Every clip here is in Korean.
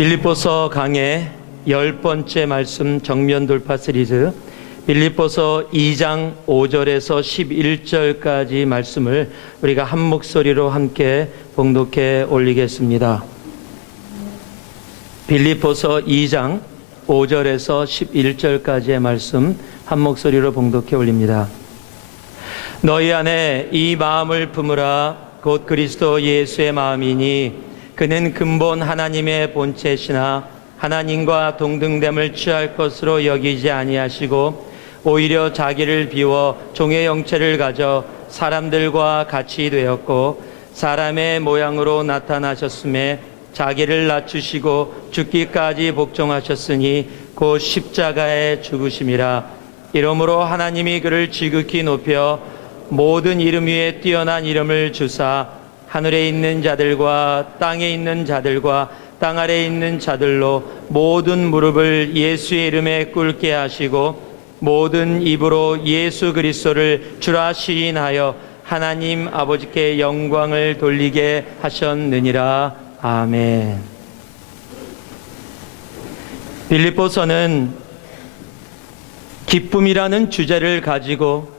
빌립보서 강의 10번째 말씀 정면 돌파 시리즈 빌립보서 2장 5절에서 11절까지 말씀을 우리가 한 목소리로 함께 봉독해 올리겠습니다. 빌립보서 2장 5절에서 11절까지의 말씀 한 목소리로 봉독해 올립니다. 너희 안에 이 마음을 품으라. 곧 그리스도 예수의 마음이니 그는 근본 하나님의 본체시나 하나님과 동등됨을 취할 것으로 여기지 아니하시고 오히려 자기를 비워 종의 형체를 가져 사람들과 같이 되었고 사람의 모양으로 나타나셨음에 자기를 낮추시고 죽기까지 복종하셨으니 곧 십자가에 죽으심이라. 이러므로 하나님이 그를 지극히 높여 모든 이름 위에 뛰어난 이름을 주사 하늘에 있는 자들과 땅에 있는 자들과 땅 아래에 있는 자들로 모든 무릎을 예수의 이름에 꿇게 하시고 모든 입으로 예수 그리스도를 주라 시인하여 하나님 아버지께 영광을 돌리게 하셨느니라. 아멘. 빌립보서는 기쁨이라는 주제를 가지고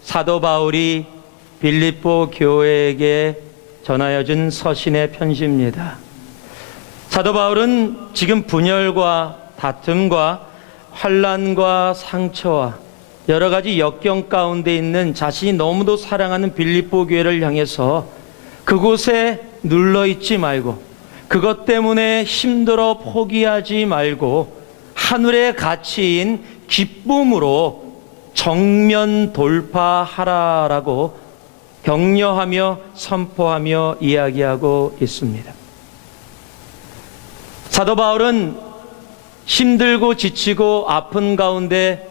사도 바울이 빌립보 교회에게 전하여 준 서신의 편지입니다. 사도 바울은 지금 분열과 다툼과 환난과 상처와 여러 가지 역경 가운데 있는 자신이 너무도 사랑하는 빌립보 교회를 향해서 그곳에 눌러있지 말고 그것 때문에 힘들어 포기하지 말고 하늘의 가치인 기쁨으로 정면 돌파하라라고 격려하며 선포하며 이야기하고 있습니다. 사도 바울은 힘들고 지치고 아픈 가운데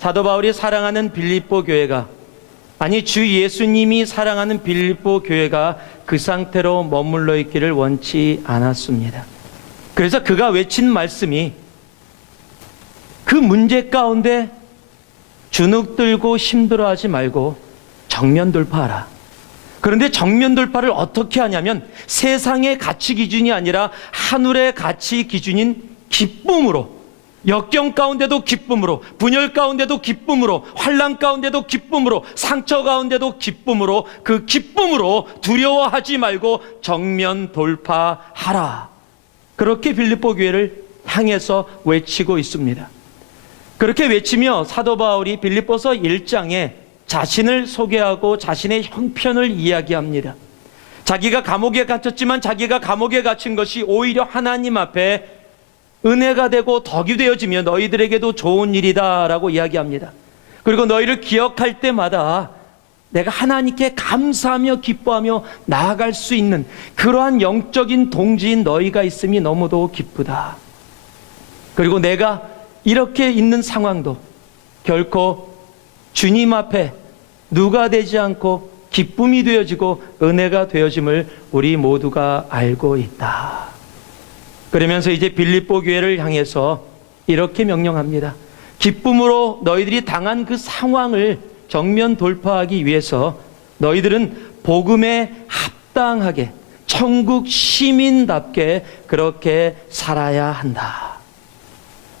사도 바울이 사랑하는 빌립보 교회가, 아니 주 예수님이 사랑하는 빌립보 교회가 그 상태로 머물러 있기를 원치 않았습니다. 그래서 그가 외친 말씀이 그 문제 가운데 주눅들고 힘들어하지 말고 정면 돌파하라. 그런데 정면 돌파를 어떻게 하냐면 세상의 가치 기준이 아니라 하늘의 가치 기준인 기쁨으로, 역경 가운데도 기쁨으로, 분열 가운데도 기쁨으로, 환난 가운데도 기쁨으로, 상처 가운데도 기쁨으로, 그 기쁨으로 두려워하지 말고 정면 돌파하라. 그렇게 빌립보 교회를 향해서 외치고 있습니다. 그렇게 외치며 사도 바울이 빌립보서 1장에 자신을 소개하고 자신의 형편을 이야기합니다. 자기가 감옥에 갇혔지만 자기가 감옥에 갇힌 것이 오히려 하나님 앞에 은혜가 되고 덕이 되어지며 너희들에게도 좋은 일이다 라고 이야기합니다. 그리고 너희를 기억할 때마다 내가 하나님께 감사하며 기뻐하며 나아갈 수 있는 그러한 영적인 동지인 너희가 있음이 너무도 기쁘다. 그리고 내가 이렇게 있는 상황도 결코 주님 앞에 누가 되지 않고 기쁨이 되어지고 은혜가 되어짐을 우리 모두가 알고 있다. 그러면서 이제 빌립보 교회를 향해서 이렇게 명령합니다. 기쁨으로 너희들이 당한 그 상황을 정면 돌파하기 위해서 너희들은 복음에 합당하게 천국 시민답게 그렇게 살아야 한다.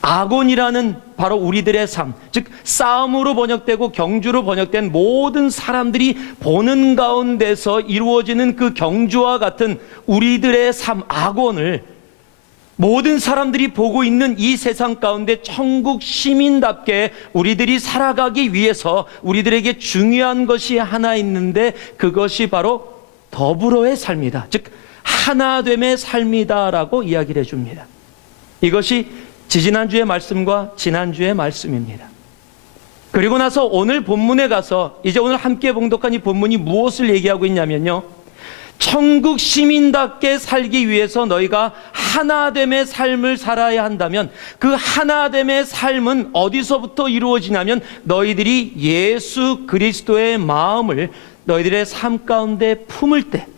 아곤이라는 바로 우리들의 삶, 즉 싸움으로 번역되고 경주로 번역된 모든 사람들이 보는 가운데서 이루어지는 그 경주와 같은 우리들의 삶, 아곤을 모든 사람들이 보고 있는 이 세상 가운데 천국 시민답게 우리들이 살아가기 위해서 우리들에게 중요한 것이 하나 있는데 그것이 바로 더불어의 삶이다. 즉 하나됨의 삶이다라고 이야기를 해줍니다. 이것이 지지난주의 말씀과 지난주의 말씀입니다. 그리고 나서 오늘 본문에 가서 이제 오늘 함께 봉독한 이 본문이 무엇을 얘기하고 있냐면요, 천국 시민답게 살기 위해서 너희가 하나됨의 삶을 살아야 한다면 그 하나됨의 삶은 어디서부터 이루어지냐면 너희들이 예수 그리스도의 마음을 너희들의 삶 가운데 품을 때,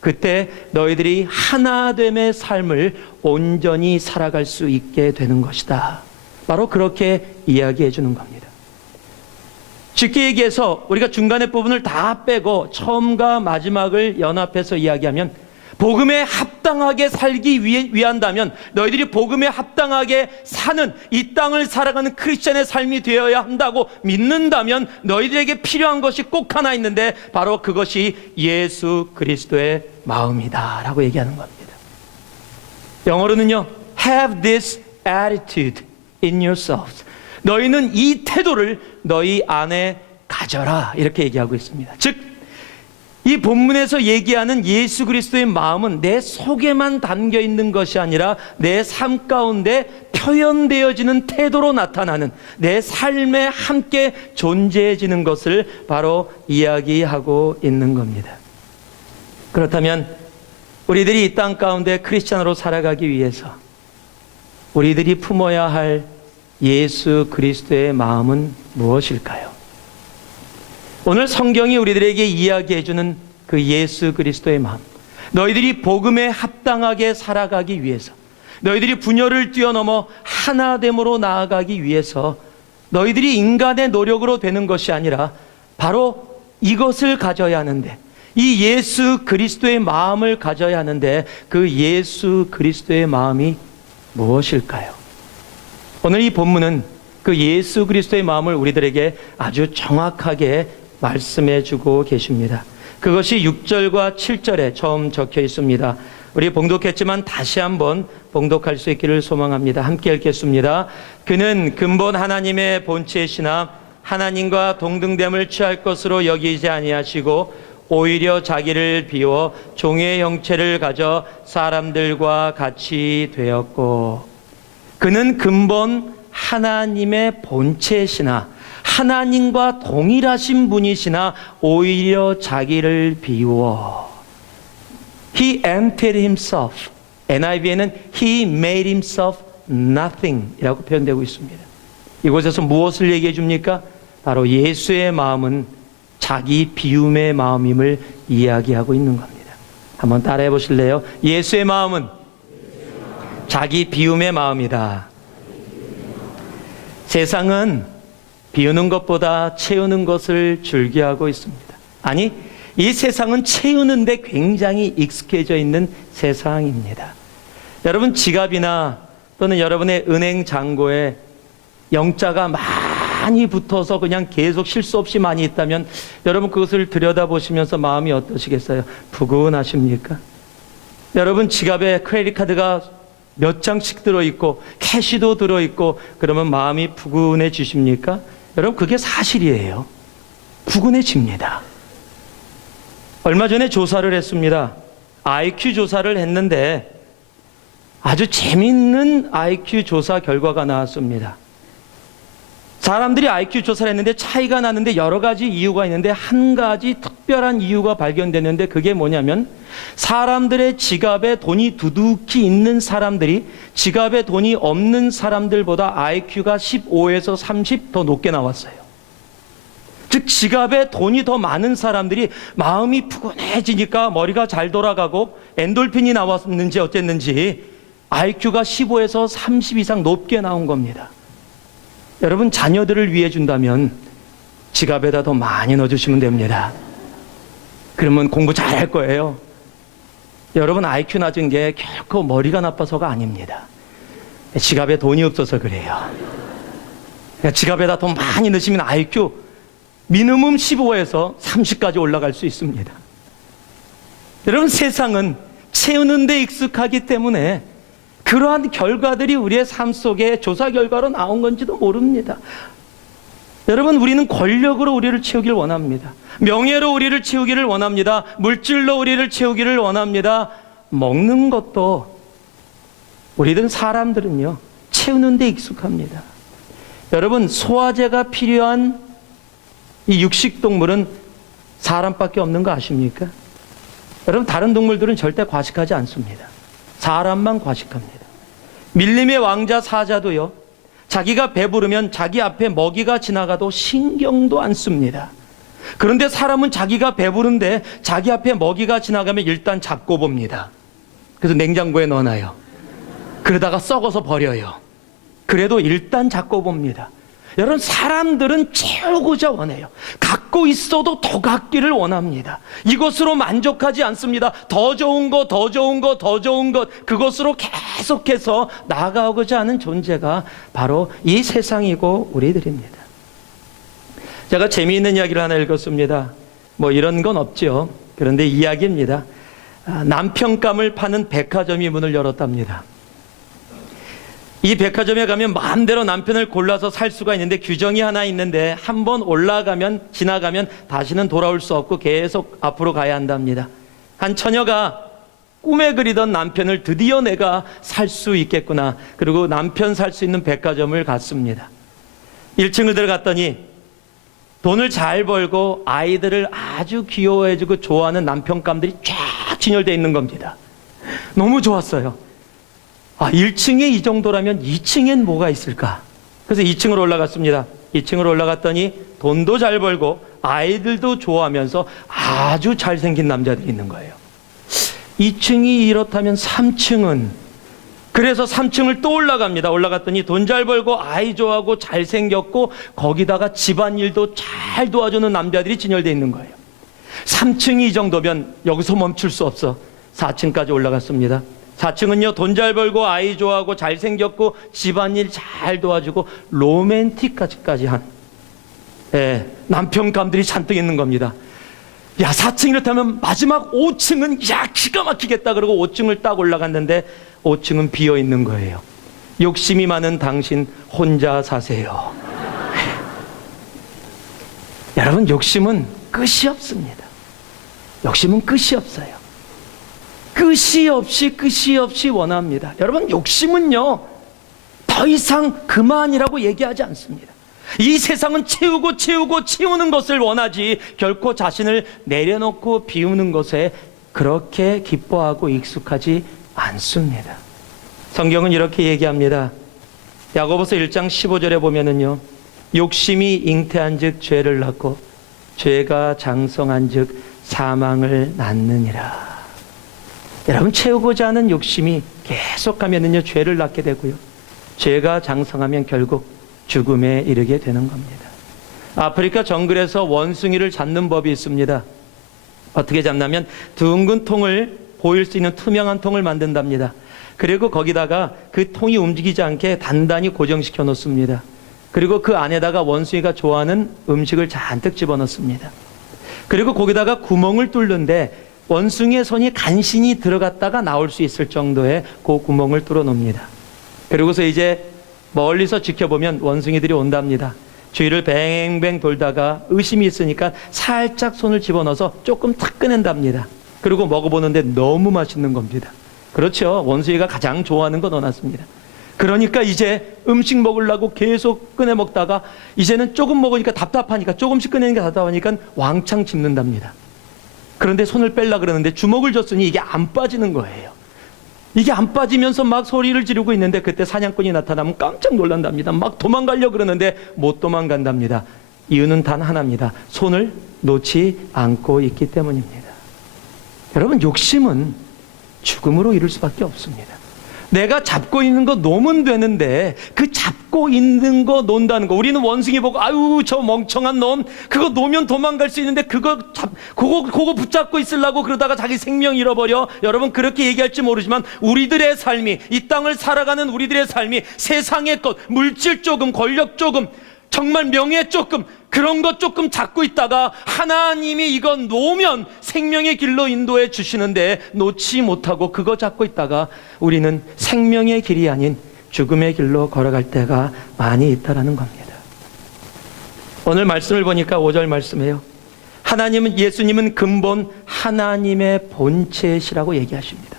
그때 너희들이 하나됨의 삶을 온전히 살아갈 수 있게 되는 것이다. 바로 그렇게 이야기해 주는 겁니다. 쉽게 얘기해서 우리가 중간의 부분을 다 빼고 처음과 마지막을 연합해서 이야기하면 복음에 합당하게 살기 위한다면 너희들이 복음에 합당하게 사는 이 땅을 살아가는 크리스천의 삶이 되어야 한다고 믿는다면 너희들에게 필요한 것이 꼭 하나 있는데 바로 그것이 예수 그리스도의 마음이다 라고 얘기하는 겁니다. 영어로는요, have this attitude in yourselves. 너희는 이 태도를 너희 안에 가져라 이렇게 얘기하고 있습니다. 즉 이 본문에서 얘기하는 예수 그리스도의 마음은 내 속에만 담겨 있는 것이 아니라 내 삶 가운데 표현되어지는 태도로 나타나는 내 삶에 함께 존재해지는 것을 바로 이야기하고 있는 겁니다. 그렇다면 우리들이 이 땅 가운데 크리스찬으로 살아가기 위해서 우리들이 품어야 할 예수 그리스도의 마음은 무엇일까요? 오늘 성경이 우리들에게 이야기해주는 그 예수 그리스도의 마음, 너희들이 복음에 합당하게 살아가기 위해서, 너희들이 분열을 뛰어넘어 하나됨으로 나아가기 위해서 너희들이 인간의 노력으로 되는 것이 아니라 바로 이것을 가져야 하는데, 이 예수 그리스도의 마음을 가져야 하는데 그 예수 그리스도의 마음이 무엇일까요? 오늘 이 본문은 그 예수 그리스도의 마음을 우리들에게 아주 정확하게 말씀해 주고 계십니다. 그것이 6절과 7절에 처음 적혀 있습니다. 우리 봉독했지만 다시 한번 봉독할 수 있기를 소망합니다. 함께 읽겠습니다. 그는 근본 하나님의 본체시나 하나님과 동등됨을 취할 것으로 여기지 아니하시고 오히려 자기를 비워 종의 형체를 가져 사람들과 같이 되었고, 그는 근본 하나님의 본체시나 하나님과 동일하신 분이시나 오히려 자기를 비워. He emptied himself. NIV에는 He made himself nothing 이라고 표현되고 있습니다. 이곳에서 무엇을 얘기해 줍니까? 바로 예수의 마음은 자기 비움의 마음임을 이야기하고 있는 겁니다. 한번 따라해 보실래요? 예수의 마음은 자기 비움의 마음이다. 세상은 비우는 것보다 채우는 것을 즐겨하고 있습니다. 아니, 이 세상은 채우는데 굉장히 익숙해져 있는 세상입니다. 여러분 지갑이나 또는 여러분의 은행 잔고에 영자가 많이 붙어서 그냥 계속 쉴 수 없이 많이 있다면 여러분 그것을 들여다보시면서 마음이 어떠시겠어요? 부근하십니까? 여러분 지갑에 크레딧 카드가 몇 장씩 들어있고 캐시도 들어있고 그러면 마음이 부근해지십니까? 여러분 그게 사실이에요. 부근해집니다. 얼마 전에 조사를 했습니다. IQ 조사를 했는데 아주 재밌는 IQ 조사 결과가 나왔습니다. 사람들이 IQ 조사를 했는데 차이가 나는데 여러 가지 이유가 있는데 한 가지 특별한 이유가 발견됐는데 그게 뭐냐면 사람들의 지갑에 돈이 두둑히 있는 사람들이 지갑에 돈이 없는 사람들보다 IQ가 15에서 30 더 높게 나왔어요. 즉 지갑에 돈이 더 많은 사람들이 마음이 푸근해지니까 머리가 잘 돌아가고 엔돌핀이 나왔는지 어쨌는지 IQ가 15에서 30 이상 높게 나온 겁니다. 여러분 자녀들을 위해 준다면 지갑에다 더 많이 넣어주시면 됩니다. 그러면 공부 잘할 거예요. 여러분 IQ 낮은 게 결코 머리가 나빠서가 아닙니다. 지갑에 돈이 없어서 그래요. 지갑에다 돈 많이 넣으시면 IQ 미니멈 15에서 30까지 올라갈 수 있습니다. 여러분 세상은 채우는 데 익숙하기 때문에 그러한 결과들이 우리의 삶 속에 조사 결과로 나온 건지도 모릅니다. 여러분 우리는 권력으로 우리를 채우기를 원합니다. 명예로 우리를 채우기를 원합니다. 물질로 우리를 채우기를 원합니다. 먹는 것도 우리들 사람들은요 채우는 데 익숙합니다. 여러분 소화제가 필요한 이 육식동물은 사람밖에 없는 거 아십니까? 여러분 다른 동물들은 절대 과식하지 않습니다. 사람만 과식합니다. 밀림의 왕자 사자도요 자기가 배부르면 자기 앞에 먹이가 지나가도 신경도 안 씁니다. 그런데 사람은 자기가 배부른데 자기 앞에 먹이가 지나가면 일단 잡고 봅니다. 그래서 냉장고에 넣어놔요. 그러다가 썩어서 버려요. 그래도 일단 잡고 봅니다. 여러분, 사람들은 채우고자 원해요. 갖고 있어도 더 갖기를 원합니다. 이것으로 만족하지 않습니다. 더 좋은 것, 더 좋은 것, 더 좋은 것, 그것으로 계속해서 나아가고자 하는 존재가 바로 이 세상이고 우리들입니다. 제가 재미있는 이야기를 하나 읽었습니다. 뭐 이런 건 없죠. 그런데 이야기입니다. 남편감을 파는 백화점이 문을 열었답니다. 이 백화점에 가면 마음대로 남편을 골라서 살 수가 있는데 규정이 하나 있는데 한번 지나가면 다시는 돌아올 수 없고 계속 앞으로 가야 한답니다. 한 처녀가 꿈에 그리던 남편을 드디어 내가 살 수 있겠구나. 그리고 남편 살 수 있는 백화점을 갔습니다. 1층을 들어갔더니 돈을 잘 벌고 아이들을 아주 귀여워해주고 좋아하는 남편감들이 쫙 진열되어 있는 겁니다. 너무 좋았어요. 1층에 이 정도라면 2층엔 뭐가 있을까? 그래서 2층으로 올라갔습니다. 2층으로 올라갔더니 돈도 잘 벌고 아이들도 좋아하면서 아주 잘생긴 남자들이 있는 거예요. 2층이 이렇다면 3층은? 그래서 3층을 또 올라갑니다. 올라갔더니 돈 잘 벌고 아이 좋아하고 잘생겼고 거기다가 집안일도 잘 도와주는 남자들이 진열되어 있는 거예요. 3층이 이 정도면 여기서 멈출 수 없어. 4층까지 올라갔습니다. 4층은요, 돈 잘 벌고 아이 좋아하고 잘생겼고 집안일 잘 도와주고 로맨틱까지 한 남편감들이 잔뜩 있는 겁니다. 야, 4층 이렇다면 마지막 5층은 야, 기가 막히겠다. 그러고 5층을 딱 올라갔는데 5층은 비어 있는 거예요. 욕심이 많은 당신 혼자 사세요. 여러분, 욕심은 끝이 없습니다. 욕심은 끝이 없어요. 끝이 없이 원합니다. 여러분, 욕심은요, 더 이상 그만이라고 얘기하지 않습니다. 이 세상은 채우는 것을 원하지 결코 자신을 내려놓고 비우는 것에 그렇게 기뻐하고 익숙하지 않습니다. 성경은 이렇게 얘기합니다. 야고보서 1장 15절에 보면은요, 욕심이 잉태한 즉 죄를 낳고 죄가 장성한 즉 사망을 낳느니라. 여러분, 채우고자 하는 욕심이 계속하면은요, 죄를 낳게 되고요, 죄가 장성하면 결국 죽음에 이르게 되는 겁니다. 아프리카 정글에서 원숭이를 잡는 법이 있습니다. 어떻게 잡냐면 둥근 통을, 보일 수 있는 투명한 통을 만든답니다. 그리고 거기다가 그 통이 움직이지 않게 단단히 고정시켜 놓습니다. 그리고 그 안에다가 원숭이가 좋아하는 음식을 잔뜩 집어넣습니다. 그리고 거기다가 구멍을 뚫는데 원숭이의 손이 간신히 들어갔다가 나올 수 있을 정도의 그 구멍을 뚫어 놓습니다. 그리고서 이제 멀리서 지켜보면 원숭이들이 온답니다. 주위를 뱅뱅 돌다가 의심이 있으니까 살짝 손을 집어넣어서 조금 탁 꺼낸답니다. 그리고 먹어보는데 너무 맛있는 겁니다. 그렇죠. 원숭이가 가장 좋아하는 거 넣어놨습니다. 그러니까 이제 음식 먹으려고 계속 꺼내 먹다가 이제는 조금 먹으니까 답답하니까, 조금씩 꺼내니까 답답하니까 왕창 짚는답니다. 그런데 손을 뺄라 그러는데 주먹을 줬으니 이게 안 빠지는 거예요. 이게 안 빠지면서 막 소리를 지르고 있는데 그때 사냥꾼이 나타나면 깜짝 놀란답니다. 막 도망가려고 그러는데 못 도망간답니다. 이유는 단 하나입니다. 손을 놓지 않고 있기 때문입니다. 여러분, 욕심은 죽음으로 이룰 수밖에 없습니다. 내가 잡고 있는 거 놓으면 되는데 그 잡고 있는 거 논다는 거, 우리는 원숭이 보고 아유 저 멍청한 놈, 그거 놓으면 도망갈 수 있는데 그거 붙잡고 있으려고 그러다가 자기 생명 잃어버려. 여러분, 그렇게 얘기할지 모르지만 우리들의 삶이, 이 땅을 살아가는 우리들의 삶이 세상의 것, 물질 조금, 권력 조금, 정말 명예 조금, 그런 것 조금 잡고 있다가 하나님이 이거 놓으면 생명의 길로 인도해 주시는데 놓지 못하고 그거 잡고 있다가 우리는 생명의 길이 아닌 죽음의 길로 걸어갈 때가 많이 있다라는 겁니다. 오늘 말씀을 보니까 5절 말씀이에요. 예수님은 근본 하나님의 본체시라고 얘기하십니다.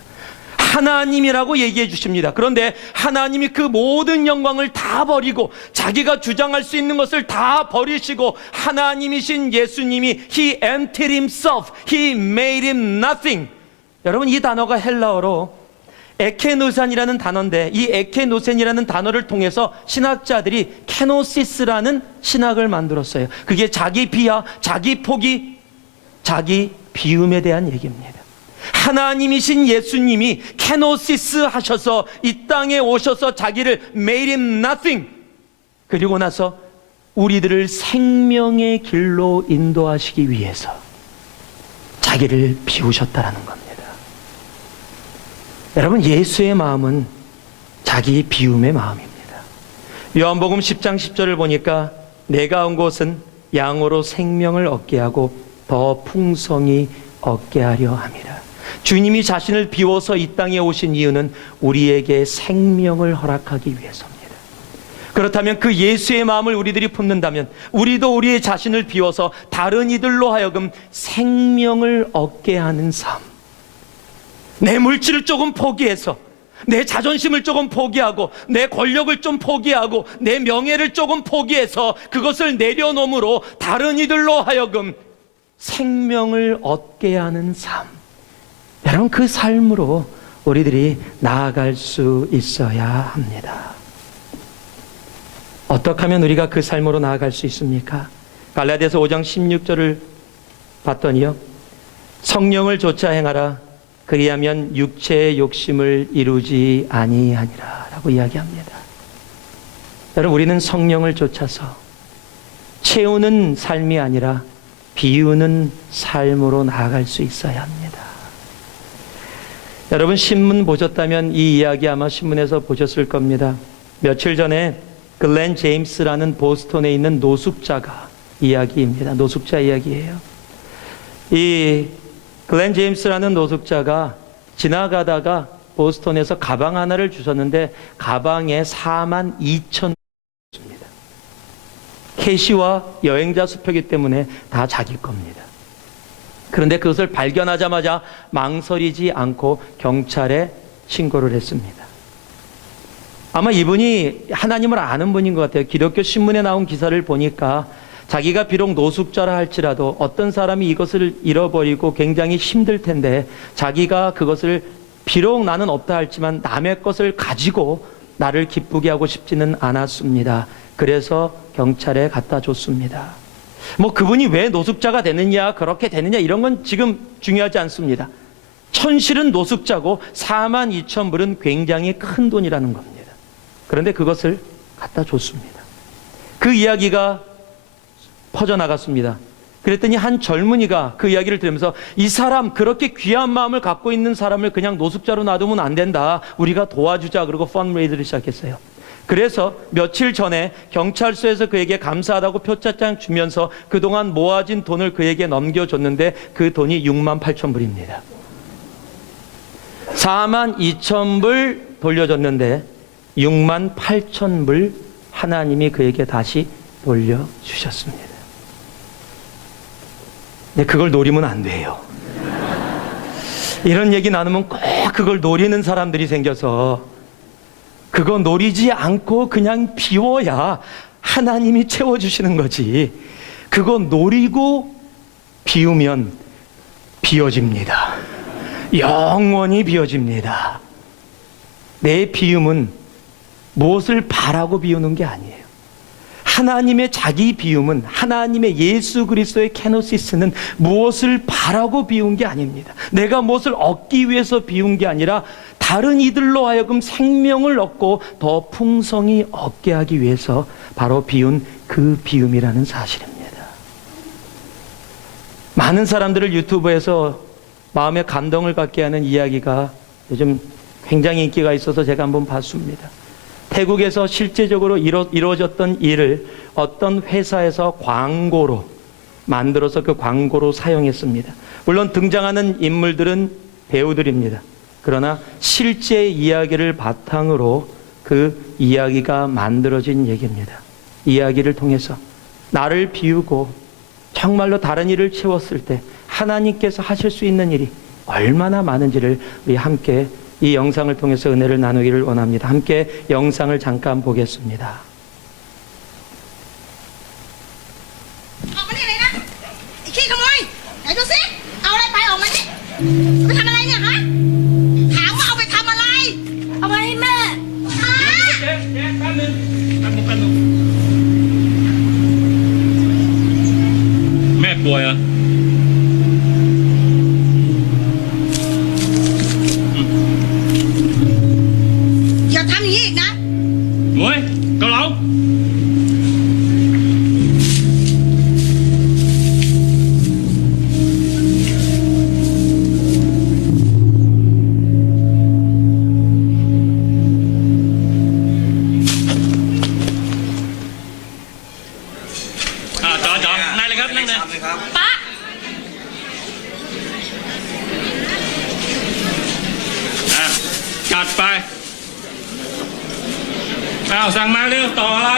하나님이라고 얘기해 주십니다. 그런데 하나님이 그 모든 영광을 다 버리고 자기가 주장할 수 있는 것을 다 버리시고 하나님이신 예수님이 He emptied himself, He made him nothing. 여러분, 이 단어가 헬라어로 에케노산이라는 단어인데 이 에케노센이라는 단어를 통해서 신학자들이 케노시스라는 신학을 만들었어요. 그게 자기 비하, 자기 포기, 자기 비움에 대한 얘기입니다. 하나님이신 예수님이 케노시스 하셔서 이 땅에 오셔서 자기를 made him nothing, 그리고 나서 우리들을 생명의 길로 인도하시기 위해서 자기를 비우셨다라는 겁니다. 여러분, 예수의 마음은 자기 비움의 마음입니다. 요한복음 10장 10절을 보니까 내가 온 곳은 양으로 생명을 얻게 하고 더 풍성히 얻게 하려 함이라. 주님이 자신을 비워서 이 땅에 오신 이유는 우리에게 생명을 허락하기 위해서입니다. 그렇다면 그 예수의 마음을 우리들이 품는다면 우리도 우리의 자신을 비워서 다른 이들로 하여금 생명을 얻게 하는 삶, 내 물질을 조금 포기해서, 내 자존심을 조금 포기하고, 내 권력을 좀 포기하고, 내 명예를 조금 포기해서 그것을 내려놓음으로 다른 이들로 하여금 생명을 얻게 하는 삶, 여러분, 그 삶으로 우리들이 나아갈 수 있어야 합니다. 어떻게 하면 우리가 그 삶으로 나아갈 수 있습니까? 갈라디아서 5장 16절을 봤더니요, 성령을 좇아 행하라. 그리하면 육체의 욕심을 이루지 아니하니라 라고 이야기합니다. 여러분, 우리는 성령을 좇아서 채우는 삶이 아니라 비우는 삶으로 나아갈 수 있어야 합니다. 여러분, 신문 보셨다면 이 이야기 아마 신문에서 보셨을 겁니다. 며칠 전에 글렌 제임스라는 보스턴에 있는 노숙자가 이야기입니다. 노숙자 이야기예요. 이 글렌 제임스라는 노숙자가 지나가다가 보스턴에서 가방 하나를 주셨는데 가방에 42,000 습니다. 캐시와 여행자 수표기 때문에 다 자기 겁니다. 그런데 그것을 발견하자마자 망설이지 않고 경찰에 신고를 했습니다. 아마 이분이 하나님을 아는 분인 것 같아요. 기독교 신문에 나온 기사를 보니까 자기가 비록 노숙자라 할지라도 어떤 사람이 이것을 잃어버리고 굉장히 힘들 텐데 자기가 그것을 비록 나는 없다 할지만 남의 것을 가지고 나를 기쁘게 하고 싶지는 않았습니다. 그래서 경찰에 갖다 줬습니다. 뭐 그분이 왜 노숙자가 되느냐, 그렇게 되느냐, 이런 건 지금 중요하지 않습니다. 천실은 노숙자고 42,000불은 굉장히 큰 돈이라는 겁니다. 그런데 그것을 갖다 줬습니다. 그 이야기가 퍼져나갔습니다. 그랬더니 한 젊은이가 그 이야기를 들으면서 이 사람, 그렇게 귀한 마음을 갖고 있는 사람을 그냥 노숙자로 놔두면 안 된다, 우리가 도와주자, 그러고 펀드레이즈를 시작했어요. 그래서 며칠 전에 경찰서에서 그에게 감사하다고 표차장 주면서 그동안 모아진 돈을 그에게 넘겨줬는데 그 돈이 68,000불입니다. 42,000불 돌려줬는데 68,000불 하나님이 그에게 다시 돌려주셨습니다. 근데 그걸 노리면 안 돼요. 이런 얘기 나누면 꼭 그걸 노리는 사람들이 생겨서 그거 노리지 않고 그냥 비워야 하나님이 채워주시는 거지. 그거 노리고 비우면 비워집니다. 영원히 비워집니다. 내 비움은 무엇을 바라고 비우는 게 아니에요. 하나님의 자기 비움은, 하나님의 예수 그리스도의 케노시스는 무엇을 바라고 비운 게 아닙니다. 내가 무엇을 얻기 위해서 비운 게 아니라 다른 이들로 하여금 생명을 얻고 더 풍성히 얻게 하기 위해서 바로 비운 그 비움이라는 사실입니다. 많은 사람들을 유튜브에서 마음에 감동을 갖게 하는 이야기가 요즘 굉장히 인기가 있어서 제가 한번 봤습니다. 태국에서 실제적으로 이루어졌던 일을 어떤 회사에서 광고로 만들어서 그 광고로 사용했습니다. 물론 등장하는 인물들은 배우들입니다. 그러나 실제 이야기를 바탕으로 그 이야기가 만들어진 얘기입니다. 이야기를 통해서 나를 비우고 정말로 다른 일을 채웠을 때 하나님께서 하실 수 있는 일이 얼마나 많은지를 우리 함께 이 영상을 통해서 은혜를 나누기를 원합니다. 함께 영상을 잠깐 보겠습니다. ออกมานี่เลยนะไอ้ขี้ขโมยไหนดูสิเอาอะไรไปออกมานี่ไปทำอะไรเนี่ยฮะถามว่าเอาไปทำอะไรเอาไปให้แม่ฮะ แป๊บนึงแม่ป่วยเหรอ อย่าทำอย่างนี้อีกนะ โอ้ยเกาเหลา ไปอ้าวสั่งมาเร็วต่ออะไร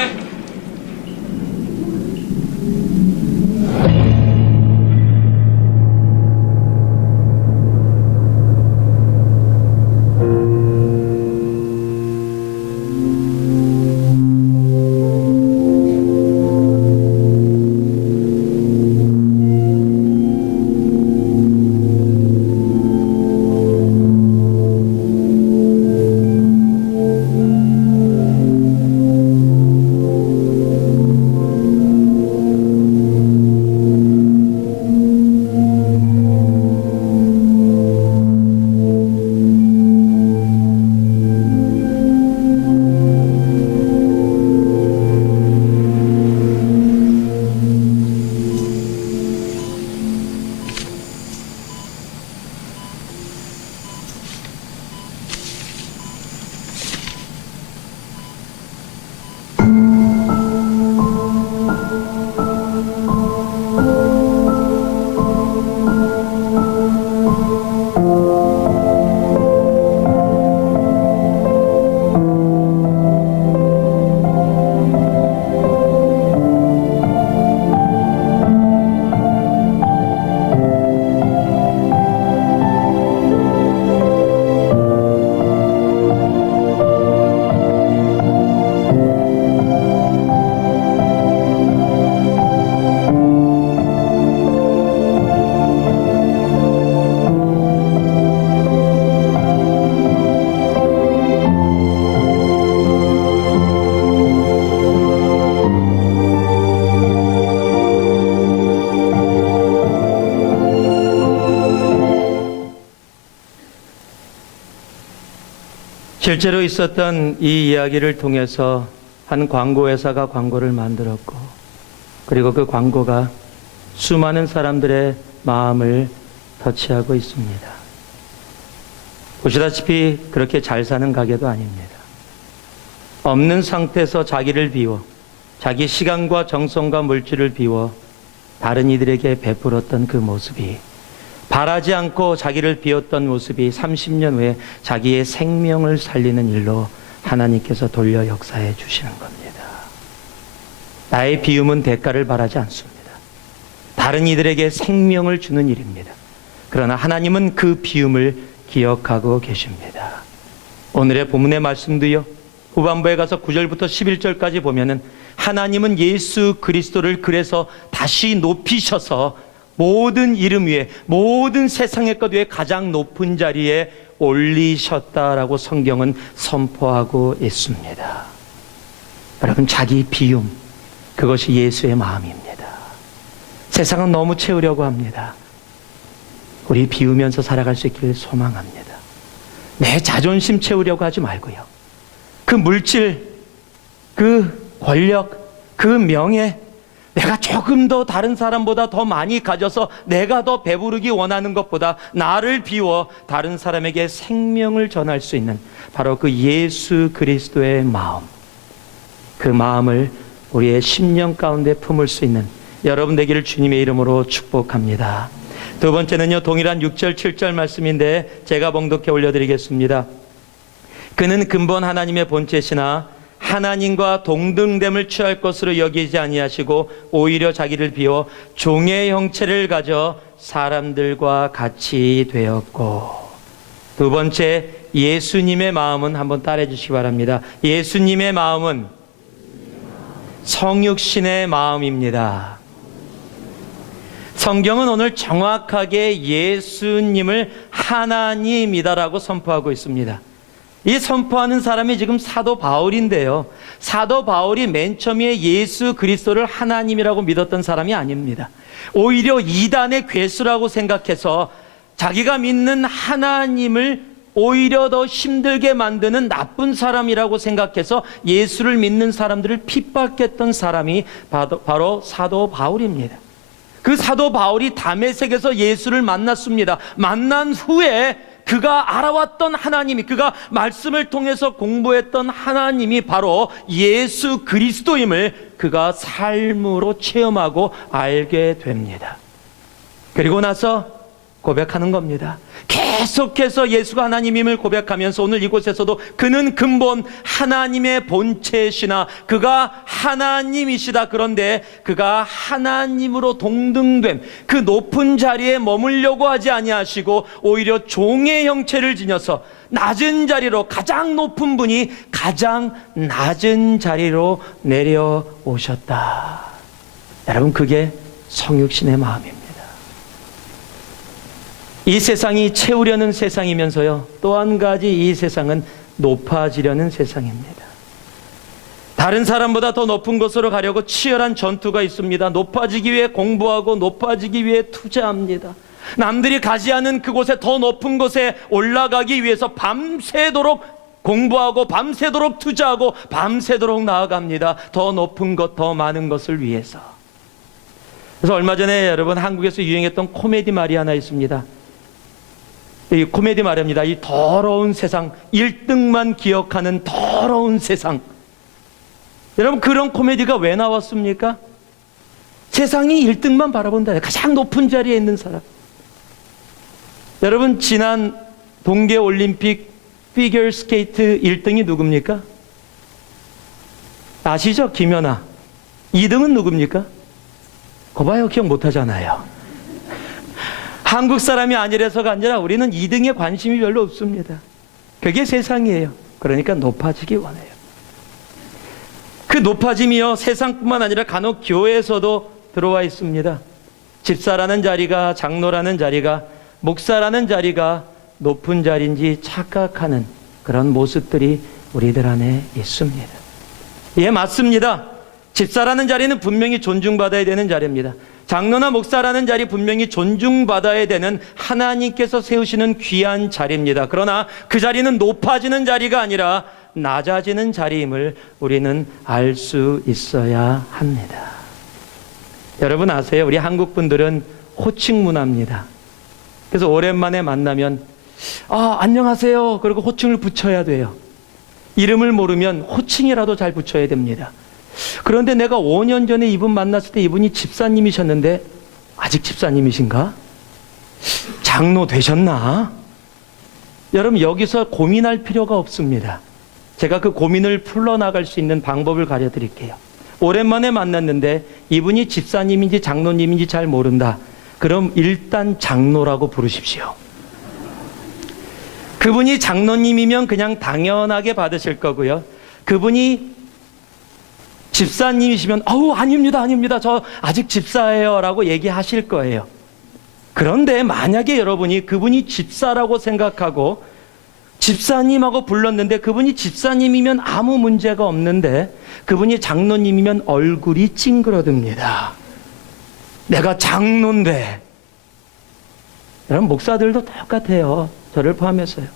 실제로 있었던 이 이야기를 통해서 한 광고회사가 광고를 만들었고, 그리고 그 광고가 수많은 사람들의 마음을 터치하고 있습니다. 보시다시피 그렇게 잘 사는 가게도 아닙니다. 없는 상태에서 자기를 비워, 자기 시간과 정성과 물질을 비워 다른 이들에게 베풀었던 그 모습이, 바라지 않고 자기를 비웠던 모습이 30년 후에 자기의 생명을 살리는 일로 하나님께서 돌려 역사해 주시는 겁니다. 나의 비움은 대가를 바라지 않습니다. 다른 이들에게 생명을 주는 일입니다. 그러나 하나님은 그 비움을 기억하고 계십니다. 오늘의 본문의 말씀도요, 후반부에 가서 9절부터 11절까지 보면은 하나님은 예수 그리스도를 그래서 다시 높이셔서 모든 이름 위에, 모든 세상의 것 위에 가장 높은 자리에 올리셨다라고 성경은 선포하고 있습니다. 여러분, 자기 비움, 그것이 예수의 마음입니다. 세상은 너무 채우려고 합니다. 우리 비우면서 살아갈 수 있기를 소망합니다. 내 자존심 채우려고 하지 말고요, 그 물질, 그 권력, 그 명예, 내가 조금 더 다른 사람보다 더 많이 가져서 내가 더 배부르기 원하는 것보다 나를 비워 다른 사람에게 생명을 전할 수 있는 바로 그 예수 그리스도의 마음, 그 마음을 우리의 심령 가운데 품을 수 있는 여러분 되기를 주님의 이름으로 축복합니다. 두 번째는요, 동일한 6절 7절 말씀인데 제가 봉독해 올려드리겠습니다. 그는 근본 하나님의 본체시나 하나님과 동등됨을 취할 것으로 여기지 아니하시고 오히려 자기를 비워 종의 형체를 가져 사람들과 같이 되었고. 두 번째, 예수님의 마음은 한번 따라해 주시기 바랍니다. 예수님의 마음은 성육신의 마음입니다. 성경은 오늘 정확하게 예수님을 하나님이다라고 선포하고 있습니다. 이 선포하는 사람이 지금 사도 바울인데요, 사도 바울이 맨 처음에 예수 그리스도를 하나님이라고 믿었던 사람이 아닙니다. 오히려 이단의 괴수라고 생각해서 자기가 믿는 하나님을 오히려 더 힘들게 만드는 나쁜 사람이라고 생각해서 예수를 믿는 사람들을 핍박했던 사람이 바로 사도 바울입니다. 그 사도 바울이 다메섹에서 예수를 만났습니다. 만난 후에 그가 알아왔던 하나님이, 그가 말씀을 통해서 공부했던 하나님이 바로 예수 그리스도임을 그가 삶으로 체험하고 알게 됩니다. 그리고 나서 고백하는 겁니다. 계속해서 예수가 하나님임을 고백하면서 오늘 이곳에서도 그는 근본 하나님의 본체시나 그가 하나님이시다. 그런데 그가 하나님으로 동등됨, 그 높은 자리에 머물려고 하지 아니하시고 오히려 종의 형체를 지녀서 낮은 자리로, 가장 높은 분이 가장 낮은 자리로 내려오셨다. 여러분, 그게 성육신의 마음입니다. 이 세상이 채우려는 세상이면서요, 또 한 가지 이 세상은 높아지려는 세상입니다. 다른 사람보다 더 높은 곳으로 가려고 치열한 전투가 있습니다. 높아지기 위해 공부하고 높아지기 위해 투자합니다. 남들이 가지 않은 그곳에, 더 높은 곳에 올라가기 위해서 밤새도록 공부하고 밤새도록 투자하고 밤새도록 나아갑니다. 더 높은 것, 더 많은 것을 위해서. 그래서 얼마 전에 여러분, 한국에서 유행했던 코미디 말이 하나 있습니다. 이 코미디 말입니다. 이 더러운 세상, 1등만 기억하는 더러운 세상. 여러분, 그런 코미디가 왜 나왔습니까? 세상이 1등만 바라본다. 가장 높은 자리에 있는 사람. 여러분, 지난 동계올림픽 피겨스케이트 1등이 누굽니까? 아시죠? 김연아. 2등은 누굽니까? 거봐요, 기억 못하잖아요. 한국 사람이 아니라서가 아니라 우리는 2등에 관심이 별로 없습니다. 그게 세상이에요. 그러니까 높아지기 원해요. 그 높아짐이요, 세상뿐만 아니라 간혹 교회에서도 들어와 있습니다. 집사라는 자리가, 장로라는 자리가, 목사라는 자리가 높은 자리인지 착각하는 그런 모습들이 우리들 안에 있습니다. 예, 맞습니다. 집사라는 자리는 분명히 존중받아야 되는 자리입니다. 장로나 목사라는 자리 분명히 존중받아야 되는 하나님께서 세우시는 귀한 자리입니다. 그러나 그 자리는 높아지는 자리가 아니라 낮아지는 자리임을 우리는 알 수 있어야 합니다. 여러분 아세요? 우리 한국 분들은 호칭 문화입니다. 그래서 오랜만에 만나면 안녕하세요. 그리고 호칭을 붙여야 돼요. 이름을 모르면 호칭이라도 잘 붙여야 됩니다. 그런데 내가 5년 전에 이분 만났을 때 이분이 집사님이셨는데 아직 집사님이신가? 장로 되셨나? 여러분, 여기서 고민할 필요가 없습니다. 제가 그 고민을 풀어나갈 수 있는 방법을 가르쳐드릴게요. 오랜만에 만났는데 이분이 집사님인지 장로님인지 잘 모른다. 그럼 일단 장로라고 부르십시오. 그분이 장로님이면 그냥 당연하게 받으실 거고요. 그분이 집사님이시면 아닙니다. 저 아직 집사예요 라고 얘기하실 거예요. 그런데 만약에 여러분이 그분이 집사라고 생각하고 집사님하고 불렀는데 그분이 집사님이면 아무 문제가 없는데 그분이 장로님이면 얼굴이 찡그러듭니다. 내가 장로인데. 여러분, 목사들도 똑같아요. 저를 포함해서요.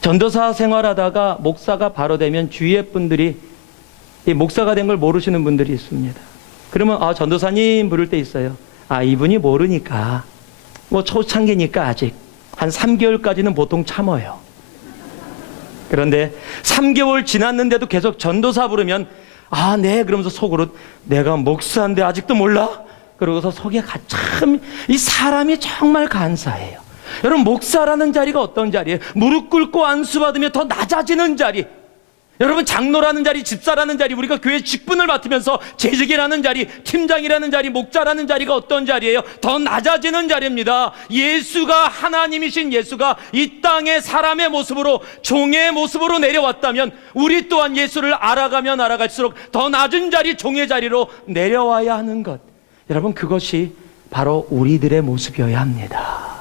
전도사 생활하다가 목사가 바로 되면 주위의 분들이 이 목사가 된 걸 모르시는 분들이 있습니다. 그러면 전도사님 부를 때 있어요. 이분이 모르니까, 초창기니까 아직 한 3개월까지는 보통 참아요. 그런데 3개월 지났는데도 계속 전도사 부르면 네, 그러면서 속으로 내가 목사인데 아직도 몰라? 그러고서 속에 참, 이 사람이 정말 간사해요. 여러분, 목사라는 자리가 어떤 자리예요? 무릎 꿇고 안수받으며 더 낮아지는 자리. 여러분, 장로라는 자리, 집사라는 자리, 우리가 교회 직분을 맡으면서 재직이라는 자리, 팀장이라는 자리, 목자라는 자리가 어떤 자리예요? 더 낮아지는 자리입니다. 예수가, 하나님이신 예수가 이 땅에 사람의 모습으로, 종의 모습으로 내려왔다면 우리 또한 예수를 알아가면 알아갈수록 더 낮은 자리, 종의 자리로 내려와야 하는 것. 여러분, 그것이 바로 우리들의 모습이어야 합니다.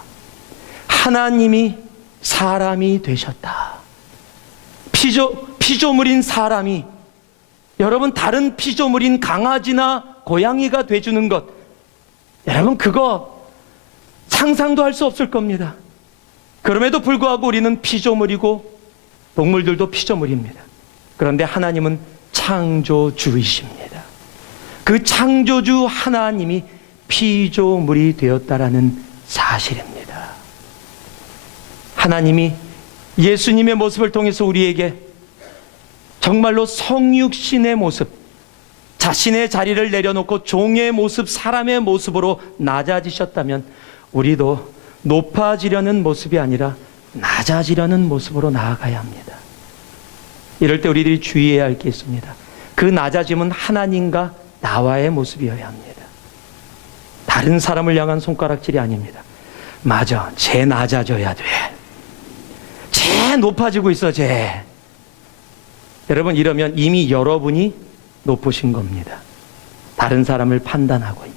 하나님이 사람이 되셨다. 피조물인 사람이, 여러분, 다른 피조물인 강아지나 고양이가 돼주는 것, 여러분, 그거 상상도 할 수 없을 겁니다. 그럼에도 불구하고 우리는 피조물이고 동물들도 피조물입니다. 그런데 하나님은 창조주이십니다. 그 창조주 하나님이 피조물이 되었다라는 사실입니다. 하나님이 예수님의 모습을 통해서 우리에게 정말로 성육신의 모습, 자신의 자리를 내려놓고 종의 모습, 사람의 모습으로 낮아지셨다면 우리도 높아지려는 모습이 아니라 낮아지려는 모습으로 나아가야 합니다. 이럴 때 우리들이 주의해야 할 게 있습니다. 그 낮아짐은 하나님과 나와의 모습이어야 합니다. 다른 사람을 향한 손가락질이 아닙니다. 맞아, 쟤 낮아져야 돼. 쟤 높아지고 있어, 쟤. 여러분, 이러면 이미 여러분이 높으신 겁니다. 다른 사람을 판단하고 있는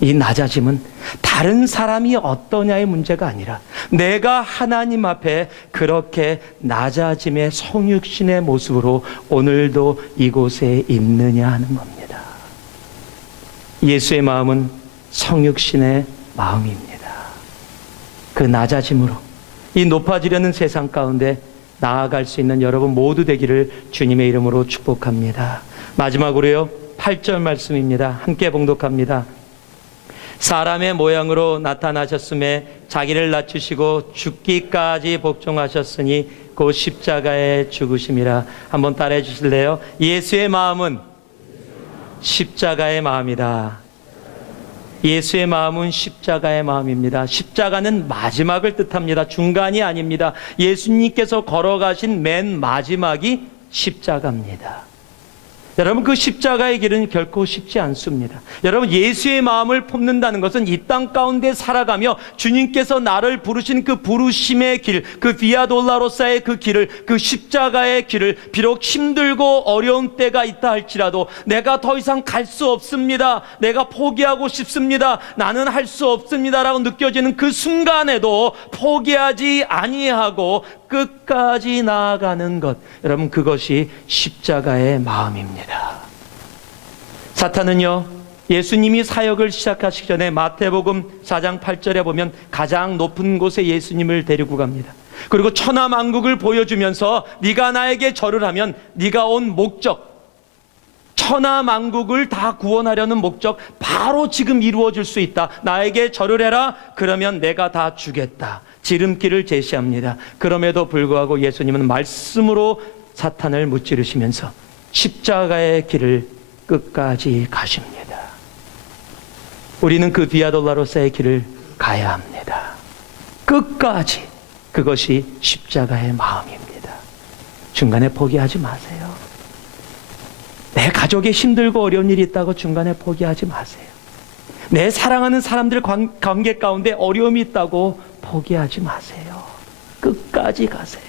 이 낮아짐은 다른 사람이 어떠냐의 문제가 아니라 내가 하나님 앞에 그렇게 낮아짐의 성육신의 모습으로 오늘도 이곳에 있느냐 하는 겁니다. 예수의 마음은 성육신의 마음입니다. 그 낮아짐으로 이 높아지려는 세상 가운데 나아갈 수 있는 여러분 모두 되기를 주님의 이름으로 축복합니다. 마지막으로요, 8절 말씀입니다. 함께 봉독합니다. 사람의 모양으로 나타나셨음에 자기를 낮추시고 죽기까지 복종하셨으니 그 십자가에 죽으심이라. 한번 따라해 주실래요? 예수의 마음은 십자가의 마음이다. 예수의 마음은 십자가의 마음입니다. 십자가는 마지막을 뜻합니다. 중간이 아닙니다. 예수님께서 걸어가신 맨 마지막이 십자가입니다. 여러분, 그 십자가의 길은 결코 쉽지 않습니다. 여러분, 예수의 마음을 품는다는 것은 이 땅 가운데 살아가며 주님께서 나를 부르신 그 부르심의 길, 그 비아 돌로로사의 그 길을, 그 십자가의 길을 비록 힘들고 어려운 때가 있다 할지라도 내가 더 이상 갈 수 없습니다, 내가 포기하고 싶습니다, 나는 할 수 없습니다라고 느껴지는 그 순간에도 포기하지 아니하고 끝까지 나아가는 것, 여러분, 그것이 십자가의 마음입니다. 사탄은요, 예수님이 사역을 시작하시기 전에 마태복음 4장 8절에 보면 가장 높은 곳에 예수님을 데리고 갑니다. 그리고 천하만국을 보여주면서 네가 나에게 절을 하면 네가 온 목적, 천하만국을 다 구원하려는 목적 바로 지금 이루어질 수 있다. 나에게 절을 해라. 그러면 내가 다 주겠다. 지름길을 제시합니다. 그럼에도 불구하고 예수님은 말씀으로 사탄을 무찌르시면서 십자가의 길을 끝까지 가십니다. 우리는 그 비아돌라로사의 길을 가야 합니다. 끝까지. 그것이 십자가의 마음입니다. 중간에 포기하지 마세요. 내 가족에 힘들고 어려운 일이 있다고 중간에 포기하지 마세요. 내 사랑하는 사람들 관계 가운데 어려움이 있다고 포기하지 마세요. 끝까지 가세요.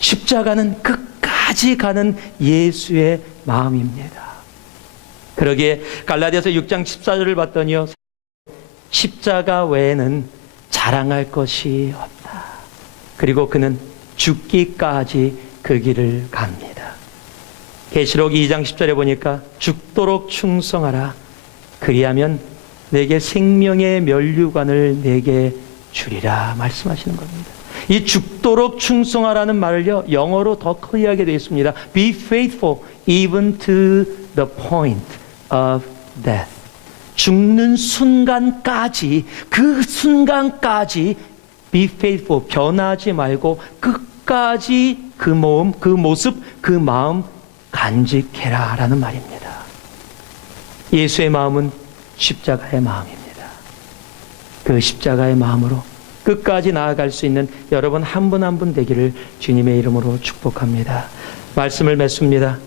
십자가는 끝까지 가는 예수의 마음입니다. 그러기에 갈라디아서 6장 14절을 봤더니요, 십자가 외에는 자랑할 것이 없다. 그리고 그는 죽기까지 그 길을 갑니다. 계시록 2장 10절에 보니까 죽도록 충성하라. 그리하면 내게 생명의 면류관을 내게 주리라 말씀하시는 겁니다. 이 죽도록 충성하라는 말을요, 영어로 더 클리어하게 되어 있습니다. Be faithful even to the point of death. 죽는 순간까지, 그 순간까지 be faithful, 변하지 말고 끝까지 그 모험, 그 모습, 그 마음 간직해라 라는 말입니다. 예수의 마음은 십자가의 마음입니다. 그 십자가의 마음으로 끝까지 나아갈 수 있는 여러분 한 분 한 분 되기를 주님의 이름으로 축복합니다. 말씀을 맺습니다.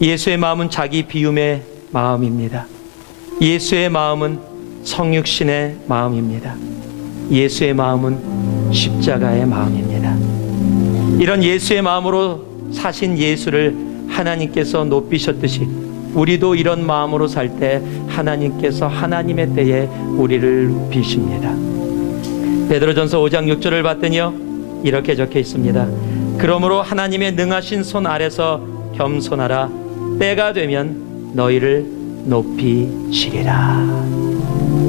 예수의 마음은 자기 비움의 마음입니다. 예수의 마음은 성육신의 마음입니다. 예수의 마음은 십자가의 마음입니다. 이런 예수의 마음으로 사신 예수를 하나님께서 높이셨듯이 우리도 이런 마음으로 살 때 하나님께서 하나님의 때에 우리를 높이십니다. 베드로전서 5장 6절을 봤더니요, 이렇게 적혀 있습니다. 그러므로 하나님의 능하신 손 아래서 겸손하라. 때가 되면 너희를 높이시리라.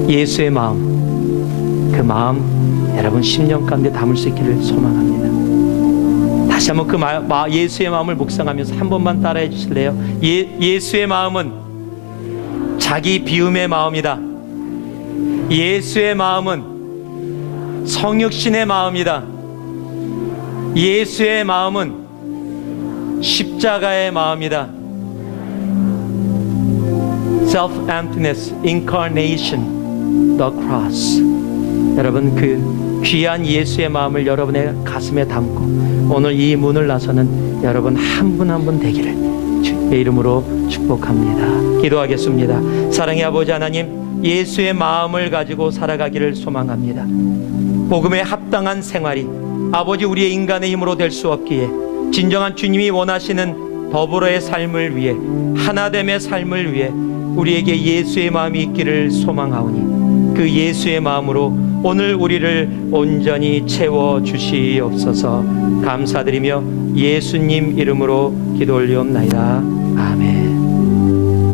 예수의 마음, 그 마음 여러분 10년 가운데 담을 수 있기를 소망합니다. 다시 한번 그 예수의 마음을 묵상하면서 한 번만 따라해 주실래요? 예수의 마음은 자기 비움의 마음이다. 예수의 마음은 성육신의 마음이다. 예수의 마음은 십자가의 마음이다. Self-emptiness, incarnation, the cross. 여러분 그 귀한 예수의 마음을 여러분의 가슴에 담고 오늘 이 문을 나서는 여러분 한 분 한 분 되기를 주의 이름으로 축복합니다. 기도하겠습니다. 사랑의 아버지 하나님, 예수의 마음을 가지고 살아가기를 소망합니다. 복음에 합당한 생활이 아버지 우리의 인간의 힘으로 될 수 없기에 진정한 주님이 원하시는 더불어의 삶을 위해, 하나됨의 삶을 위해 우리에게 예수의 마음이 있기를 소망하오니 그 예수의 마음으로 오늘 우리를 온전히 채워 주시옵소서. 감사드리며 예수님 이름으로 기도 올리옵나이다. 아멘.